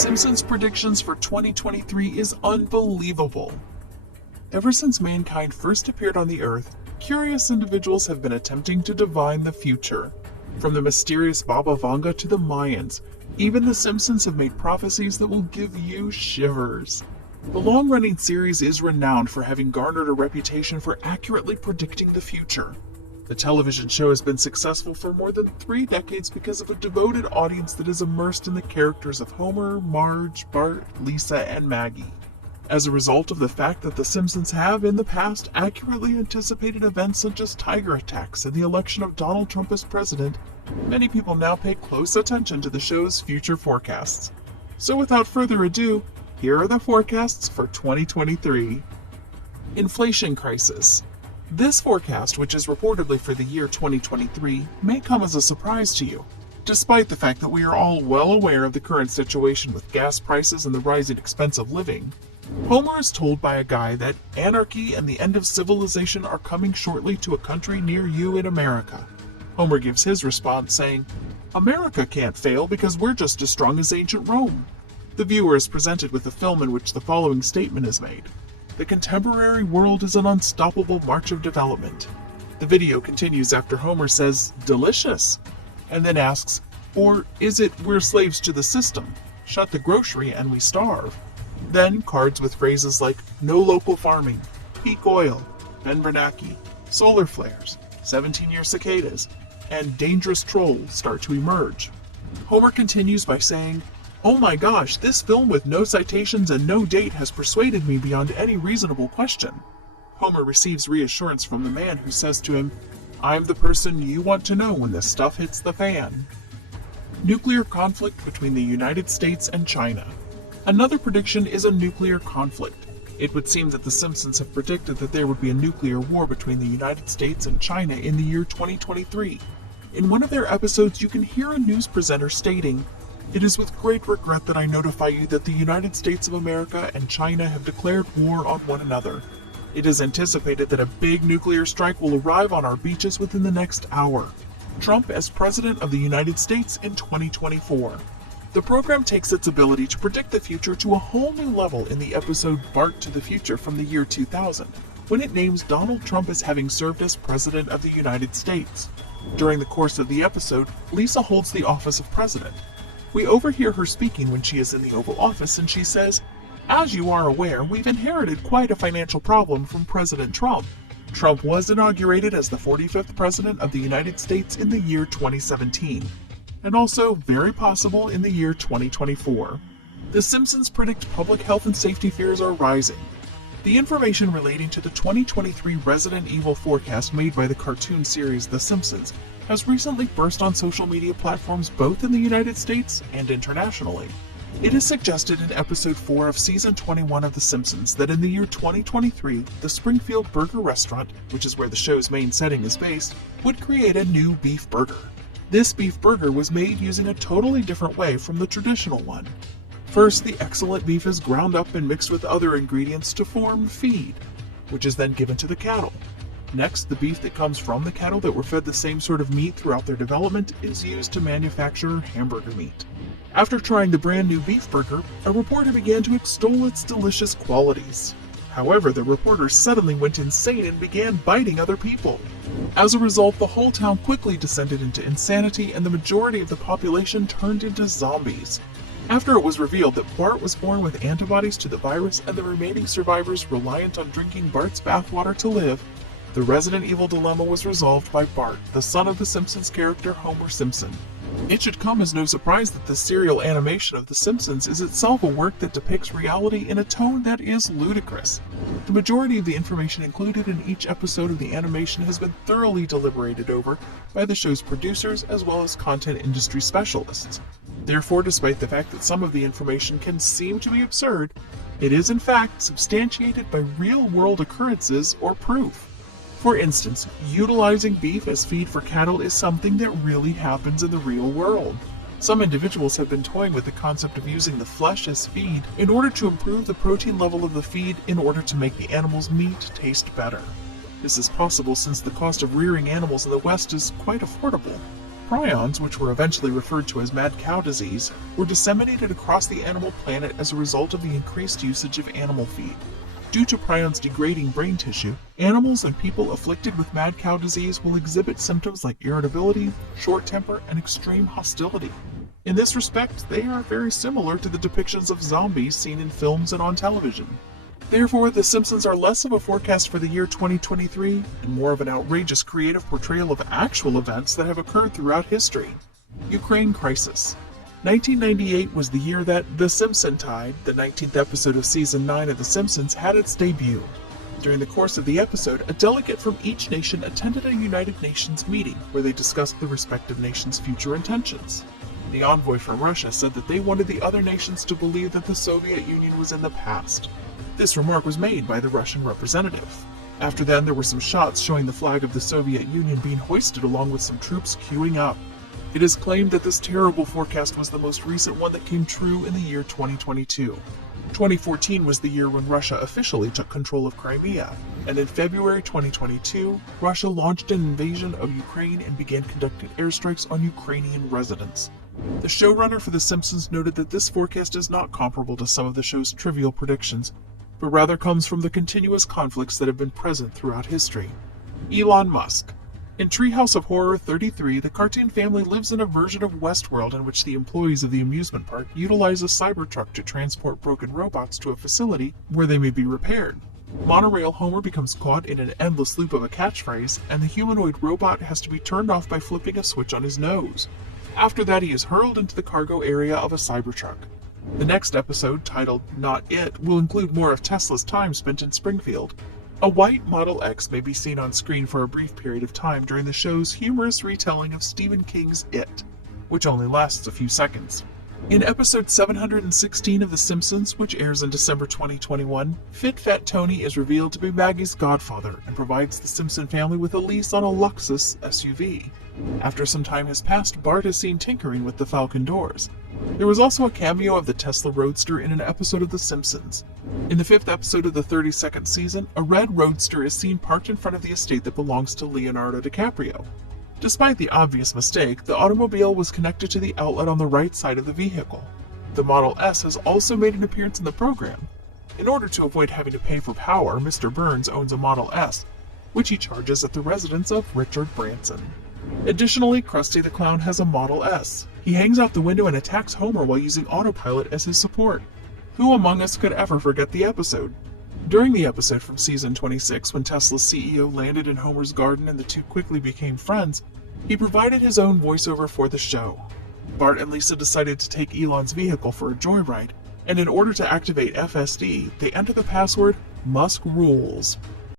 Simpsons predictions for 2023 is unbelievable. Ever since mankind first appeared on the Earth, curious individuals have been attempting to divine the future. From the mysterious Baba Vanga to the Mayans, even the Simpsons have made prophecies that will give you shivers. The long-running series is renowned for having garnered a reputation for accurately predicting the future. The television show has been successful for more than 3 decades because of a devoted audience that is immersed in the characters of Homer, Marge, Bart, Lisa, and Maggie. As a result of the fact that The Simpsons have, in the past, accurately anticipated events such as tiger attacks and the election of Donald Trump as president, many people now pay close attention to the show's future forecasts. So without further ado, here are the forecasts for 2023. Inflation crisis. This forecast, which is reportedly for the year 2023, may come as a surprise to you, despite the fact that we are all well aware of the current situation with gas prices and the rising expense of living. Homer is told by a guy that anarchy and the end of civilization are coming shortly to a country near you in America. Homer gives his response saying, "America can't fail because we're just as strong as ancient Rome." The viewer is presented with a film in which the following statement is made: "The contemporary world is an unstoppable march of development." The video continues after Homer says, "Delicious," and then asks, "Or is it we're slaves to the system? Shut the grocery and we starve." Then cards with phrases like "no local farming," "peak oil," "Ben Bernanke," "solar flares," 17-year cicadas, and "dangerous trolls" start to emerge. Homer continues by saying, "Oh my gosh, this film with no citations and no date has persuaded me beyond any reasonable question." Homer receives reassurance from the man who says to him, "I'm the person you want to know when this stuff hits the fan." Nuclear conflict between the United States and China. Another prediction is a nuclear conflict. It would seem that the Simpsons have predicted that there would be a nuclear war between the United States and China in the year 2023. In one of their episodes, you can hear a news presenter stating, "It is with great regret that I notify you that the United States of America and China have declared war on one another. It is anticipated that a big nuclear strike will arrive on our beaches within the next hour. Trump as President of the United States in 2024. The program takes its ability to predict the future to a whole new level in the episode Bart to the Future from the year 2000, when it names Donald Trump as having served as President of the United States. During the course of the episode, Lisa holds the office of President. We overhear her speaking when she is in the Oval Office, and she says, "As you are aware, we've inherited quite a financial problem from President Trump. Trump was inaugurated as the 45th President of the United States in the year 2017, and also very possible in the year 2024. The Simpsons predict public health and safety fears are rising. The information relating to the 2023 Resident Evil forecast made by the cartoon series The Simpsons has recently burst on social media platforms both in the United States and internationally. It is suggested in episode 4 of season 21 of The Simpsons that in the year 2023, the Springfield Burger restaurant, which is where the show's main setting is based, would create a new beef burger. This beef burger was made using a totally different way from the traditional one. First, the excellent beef is ground up and mixed with other ingredients to form feed, which is then given to the cattle. Next, the beef that comes from the cattle that were fed the same sort of meat throughout their development is used to manufacture hamburger meat. After trying the brand new beef burger, a reporter began to extol its delicious qualities. However, the reporter suddenly went insane and began biting other people. As a result, the whole town quickly descended into insanity and the majority of the population turned into zombies. After it was revealed that Bart was born with antibodies to the virus and the remaining survivors reliant on drinking Bart's bathwater to live, the Resident Evil dilemma was resolved by Bart, the son of the Simpsons character Homer Simpson. It should come as no surprise that the serial animation of The Simpsons is itself a work that depicts reality in a tone that is ludicrous. The majority of the information included in each episode of the animation has been thoroughly deliberated over by the show's producers as well as content industry specialists. Therefore, despite the fact that some of the information can seem to be absurd, it is in fact substantiated by real-world occurrences or proof. For instance, utilizing beef as feed for cattle is something that really happens in the real world. Some individuals have been toying with the concept of using the flesh as feed in order to improve the protein level of the feed in order to make the animal's meat taste better. This is possible since the cost of rearing animals in the West is quite affordable. Prions, which were eventually referred to as mad cow disease, were disseminated across the animal planet as a result of the increased usage of animal feed. Due to prions degrading brain tissue, animals and people afflicted with mad cow disease will exhibit symptoms like irritability, short temper, and extreme hostility. In this respect, they are very similar to the depictions of zombies seen in films and on television. Therefore, The Simpsons are less of a forecast for the year 2023 and more of an outrageous creative portrayal of actual events that have occurred throughout history. Ukraine Crisis. 1998 was the year that The Simpsons-tide, the 19th episode of Season 9 of The Simpsons, had its debut. During the course of the episode, a delegate from each nation attended a United Nations meeting where they discussed the respective nations' future intentions. The envoy from Russia said that they wanted the other nations to believe that the Soviet Union was in the past. This remark was made by the Russian representative. After then, there were some shots showing the flag of the Soviet Union being hoisted along with some troops queuing up. It is claimed that this terrible forecast was the most recent one that came true in the year 2022. 2014 was the year when Russia officially took control of Crimea, and in February 2022, Russia launched an invasion of Ukraine and began conducting airstrikes on Ukrainian residents. The showrunner for The Simpsons noted that this forecast is not comparable to some of the show's trivial predictions, but rather comes from the continuous conflicts that have been present throughout history. Elon Musk. In Treehouse of Horror 33, the cartoon family lives in a version of Westworld in which the employees of the amusement park utilize a Cybertruck to transport broken robots to a facility where they may be repaired. Monorail Homer becomes caught in an endless loop of a catchphrase, and the humanoid robot has to be turned off by flipping a switch on his nose. After that, he is hurled into the cargo area of a Cybertruck. The next episode, titled Not It, will include more of Tesla's time spent in Springfield. A white Model X may be seen on screen for a brief period of time during the show's humorous retelling of Stephen King's It, which only lasts a few seconds. In episode 716 of The Simpsons, which airs in December 2021, Fit Fat Tony is revealed to be Maggie's godfather and provides the Simpson family with a lease on a Lexus SUV. After some time has passed, Bart is seen tinkering with the Falcon doors. There was also a cameo of the Tesla Roadster in an episode of The Simpsons. In the 5th episode of the 32nd season, a red Roadster is seen parked in front of the estate that belongs to Leonardo DiCaprio. Despite the obvious mistake, the automobile was connected to the outlet on the right side of the vehicle. The Model S has also made an appearance in the program. In order to avoid having to pay for power, Mr. Burns owns a Model S, which he charges at the residence of Richard Branson. Additionally, Krusty the Clown has a Model S. He hangs out the window and attacks Homer while using autopilot as his support. Who among us could ever forget the episode? During the episode from season 26, when Tesla's CEO landed in Homer's garden and the two quickly became friends, he provided his own voiceover for the show. Bart and Lisa decided to take Elon's vehicle for a joyride, and in order to activate FSD, they enter the password Musk Rules.